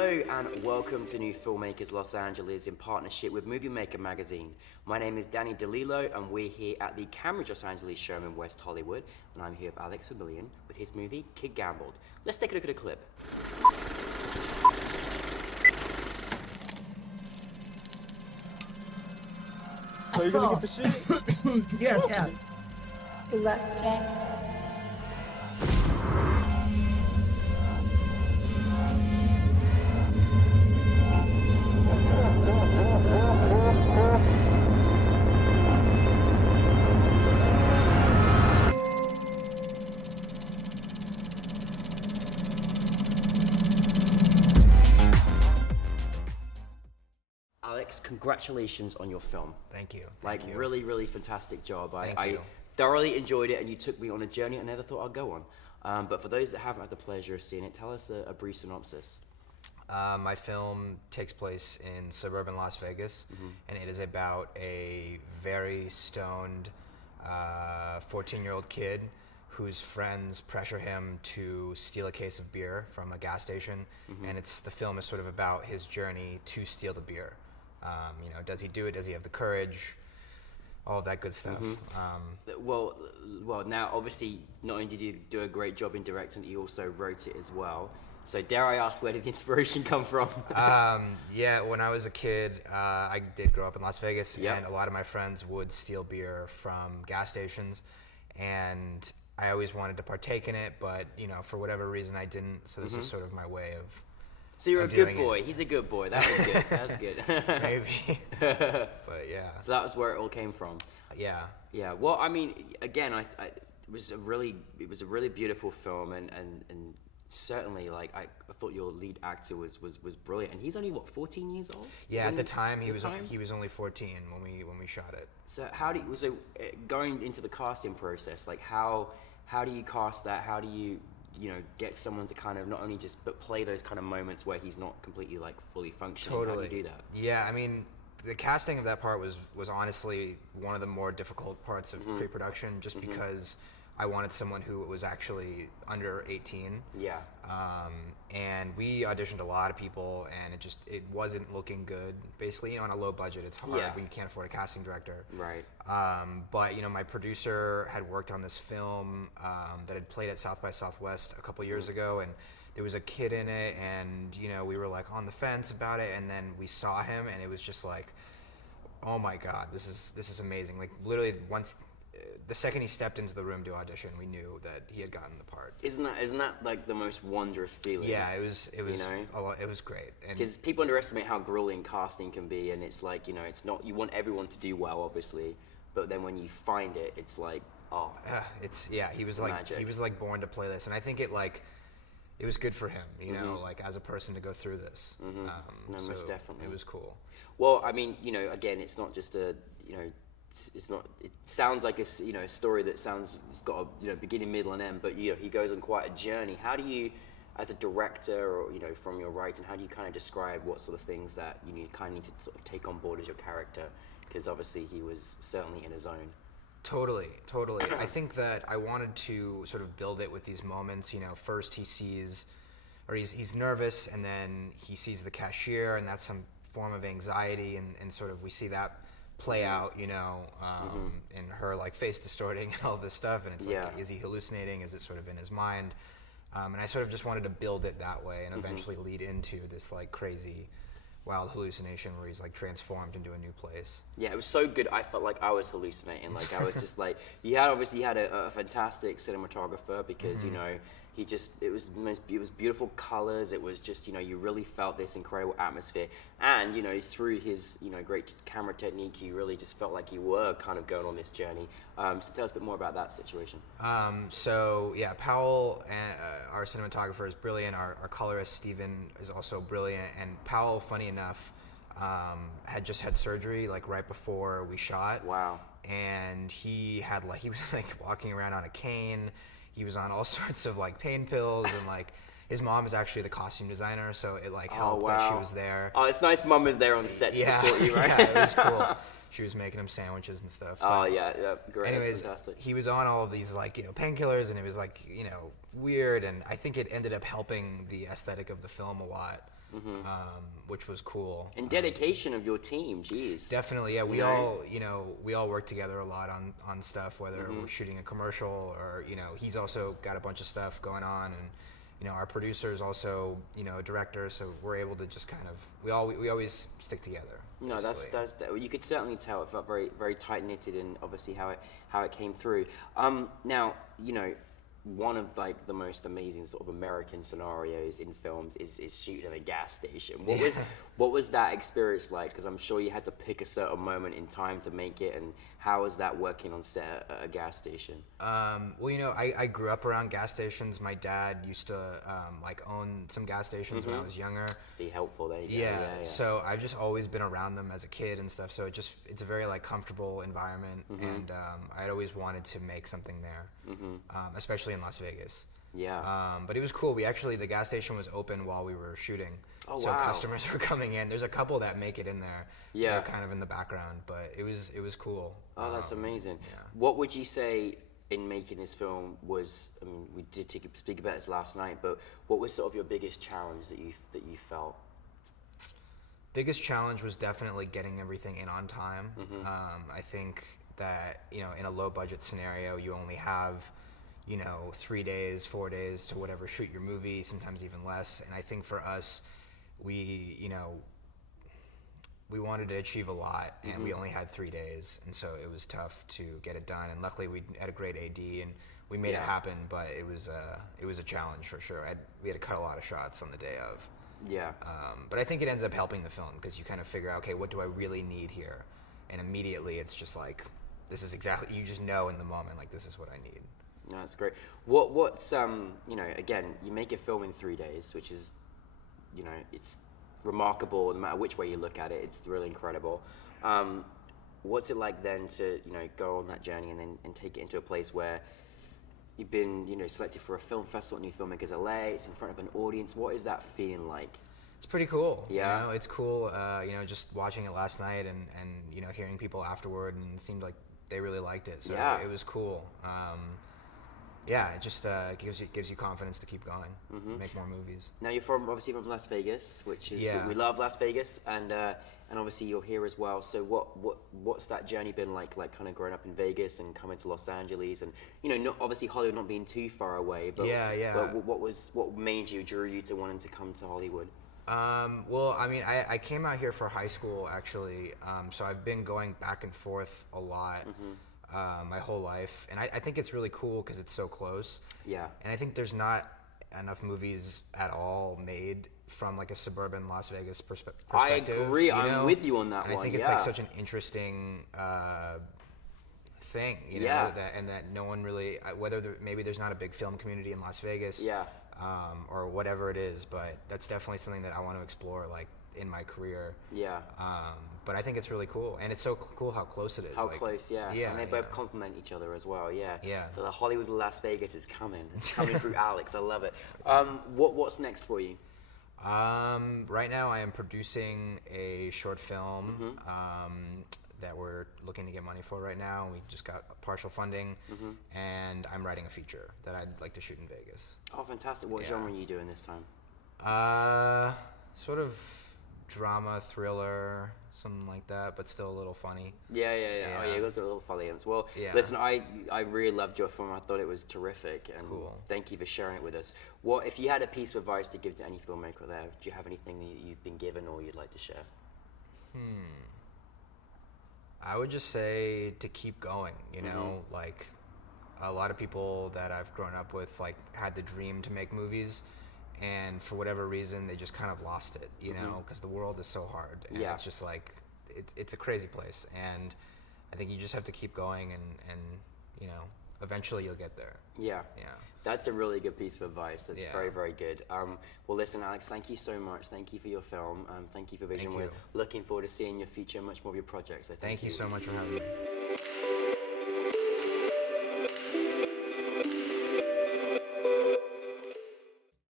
Hello and welcome to New Filmmakers Los Angeles in partnership with Movie Maker magazine. My name is Danny DeLillo and we're here at the Cambridge Los Angeles show in West Hollywood, and I'm here with Alex Familian with his movie Kid Gambled. Let's take a look at a clip. So you're gonna get the shit? Yes, yeah. Good luck, Jack. Alex, congratulations on your film. Thank you. Like, Thank you. really, really fantastic job. Thank I you. thoroughly enjoyed it and you took me on a journey I never thought I'd go on. But for those that haven't had the pleasure of seeing it, tell us a brief synopsis. My film takes place in suburban Las Vegas, and it is about a very stoned 14-year-old kid whose friends pressure him to steal a case of beer from a gas station, and the film is sort of about his journey to steal the beer. Does he do it? Does he have the courage? All of that good stuff. Well, now obviously not only did you do a great job in directing, you also wrote it as well. So dare I ask, where did the inspiration come from? Yeah, when I was a kid, I did grow up in Las Vegas, Yep. and a lot of my friends would steal beer from gas stations, and I always wanted to partake in it, but for whatever reason I didn't. So this is sort of my way of. So you're a of good doing boy. it. He's a good boy. That was good. That was good. Maybe, but yeah. So that was where it all came from. Yeah. Yeah. Well, I mean, again, it was a really beautiful film, and certainly, like, I thought your lead actor was brilliant, and he's only 14 years old. Yeah, at the time he was only 14 when we shot it. So going into the casting process, like how do you cast that? How do you get someone to kind of not only but play those kind of moments where he's not completely like fully functioning? Totally. How do you do that? Yeah, I mean, the casting of that part was honestly one of the more difficult parts of pre-production, just because I wanted someone who was actually under 18. Yeah. And we auditioned a lot of people, and it wasn't looking good. Basically, on a low budget, it's hard when you can't afford a casting director. Right. But my producer had worked on this film that had played at South by Southwest a couple years ago, and there was a kid in it, and we were like on the fence about it, and then we saw him, and it was just like, oh my God, this is amazing. Like, literally once. The second he stepped into the room to audition, we knew that he had gotten the part. Isn't that like the most wondrous feeling? Yeah, it was it was great. Because people underestimate how grueling casting can be, and it's like it's not. You want everyone to do well, obviously, but then when you find it, it's like he was like magic. He was like born to play this, and I think it was good for him, like as a person to go through this. No, so most definitely. It was cool. Well, I mean, again, it's not just a It's not. It sounds like a story that it's got a beginning, middle, and end. But he goes on quite a journey. How do you, as a director, or from your writing, how do you kind of describe what sort of things that you kind of need to sort of take on board as your character? Because obviously he was certainly in his zone. Totally. I think that I wanted to sort of build it with these moments. First he sees, or he's nervous, and then he sees the cashier, and that's some form of anxiety, and sort of we see that play out, in her like face distorting and all of this stuff, and it's like, is he hallucinating? Is it sort of in his mind? And I sort of just wanted to build it that way, and eventually lead into this like crazy, wild hallucination where he's like transformed into a new place. Yeah, it was so good. I felt like I was hallucinating. Like I was just like, you had a fantastic cinematographer, because it was beautiful colors. It was just you really felt this incredible atmosphere, and through his great camera technique, you really just felt like you were kind of going on this journey. So tell us a bit more about that situation. So yeah, Powell, our cinematographer, is brilliant. Our colorist Steven is also brilliant, and Powell, funny enough, had just had surgery like right before we shot. Wow. And he was like walking around on a cane. He was on all sorts of like pain pills, and like his mom is actually the costume designer, so it like helped that she was there. Oh, it's nice mom is there on set to support you, right? Yeah, it was cool. She was making him sandwiches and stuff. Oh yeah, great. Anyways, that's fantastic. he was on all of these like painkillers, and it was like weird, and I think it ended up helping the aesthetic of the film a lot. which was cool. And dedication of your team, geez. Definitely, yeah. We You know? all, we all work together a lot on stuff, whether we're shooting a commercial or, he's also got a bunch of stuff going on, and, our producer is also, a director, so we're able to just kind of, we always stick together. No, that's you could certainly tell it felt very, very tight knitted, and obviously how it came through. Now, one of like the most amazing sort of American scenarios in films is shooting at a gas station. What was that experience like? Because I'm sure you had to pick a certain moment in time to make it, and how was that working on set at a gas station? Well, I grew up around gas stations. My dad used to like own some gas stations when I was younger. See, helpful there. Yeah, so I've just always been around them as a kid and stuff. So it's a very like comfortable environment, and I'd always wanted to make something there, especially in Las Vegas. Yeah. But it was cool. The gas station was open while we were shooting. Oh, so wow. customers were coming in. There's a couple that make it in there. Yeah. They're kind of in the background, but it was cool. Oh, that's amazing. Yeah. What would you say in making this film was, I mean, we did speak about this last night, but what was sort of your biggest challenge that you felt? Biggest challenge was definitely getting everything in on time. I think that, in a low budget scenario, you only have 3 days, 4 days to whatever shoot your movie, sometimes even less. And I think for us, we wanted to achieve a lot, and we only had 3 days, and so it was tough to get it done. And luckily, we had a great AD, and we made it happen. But it was a challenge for sure. We had to cut a lot of shots on the day of. Yeah. But I think it ends up helping the film, because you kind of figure out, okay, what do I really need here? And immediately, it's just like, this is exactly, you just know in the moment, like, this is what I need. No, that's great. What's again, you make a film in 3 days, which is, it's remarkable no matter which way you look at it. It's really incredible. What's it like then to go on that journey and take it into a place where you've been selected for a film festival at NewFilmmakers LA? It's in front of an audience. What is that feeling like? It's pretty cool. Yeah. It's cool. Just watching it last night and hearing people afterward, and it seemed like they really liked it. So it was cool. It just gives you confidence to keep going, make more movies. Now you're obviously from Las Vegas, which is we love Las Vegas, and obviously you're here as well. So what's that journey been like kind of growing up in Vegas and coming to Los Angeles, and not obviously Hollywood not being too far away, but what drew you to wanting to come to Hollywood? Well, I mean, I came out here for high school actually, so I've been going back and forth a lot. My whole life, and I think it's really cool because it's so close. Yeah. And I think there's not enough movies at all made from like a suburban Las Vegas perspective. I agree. I'm with you on that and one. I think it's like such an interesting thing, that no one really, maybe there's not a big film community in Las Vegas. Yeah. Or whatever it is, but that's definitely something that I want to explore, like in my career. Yeah. But I think it's really cool, and it's so cool how close it is. How close, yeah. And they both complement each other as well, yeah. So the Hollywood Las Vegas is coming. It's coming through Alex. I love it. What's next for you? Right now, I am producing a short film that we're looking to get money for right now. We just got partial funding, and I'm writing a feature that I'd like to shoot in Vegas. Oh, fantastic. What genre are you doing this time? Sort of drama, thriller, something like that, but still a little funny. Yeah. Oh, yeah, it was a little funny. Well, listen, I really loved your film. I thought it was terrific, and thank you for sharing it with us. What if you had a piece of advice to give to any filmmaker there? Do you have anything that you've been given or you'd like to share? I would just say to keep going. Like a lot of people that I've grown up with, like, had the dream to make movies, and for whatever reason they just kind of lost it, because the world is so hard, and it's just like it's a crazy place, and I think you just have to keep going, and eventually you'll get there. That's a really good piece of advice. That's very, very good. Well, listen, Alex, thank you so much. Thank you for your film. Thank you for Vision. We're looking forward to seeing your future, much more of your projects. So thank you so much for having me.